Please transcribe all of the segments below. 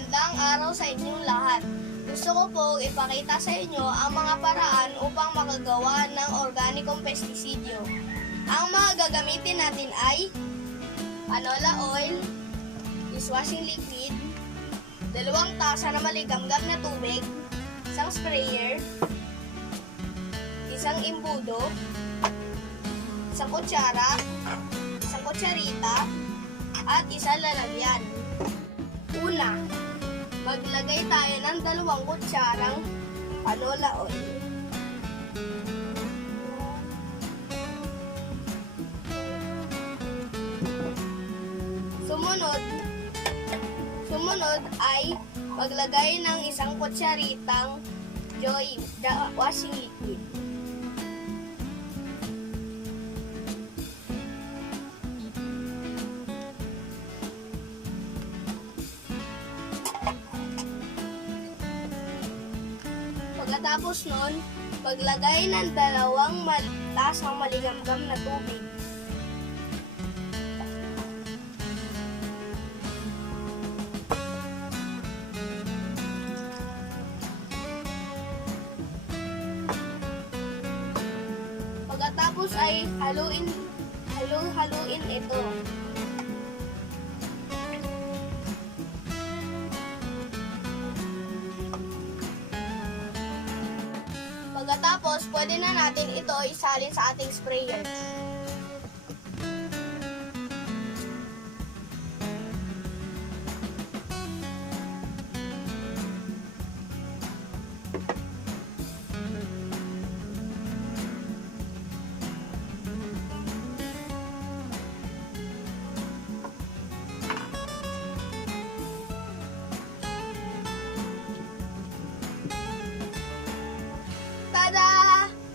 Magandang araw sa inyong lahat. Gusto ko po ipakita sa inyo ang mga paraan upang makagawa ng organikong pestisidyo. Ang mga gagamitin natin ay canola oil, dishwashing liquid, 2 tasa na maligamgam na tubig, isang sprayer, isang imbudo, isang kutsara, isang kutsarita, at isang lalagyan. Una, maglagay tayo ng 2 kutsarang canola oil. Sumunod ay maglagay ng isang kutsaritang washing liquid. Pagkatapos nun, maglagay ng 2 tasang maligamgam na tubig. Pagkatapos ay haluin ito. Pagkatapos, pwede na natin ito isalin sa ating sprayer.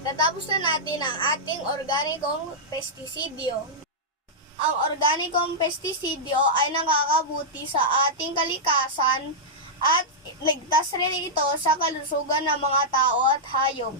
Natapos na natin ang ating organikong pestisidyo. Ang organikong pestisidyo ay nakakabuti sa ating kalikasan at ligtas rin ito sa kalusugan ng mga tao at hayop.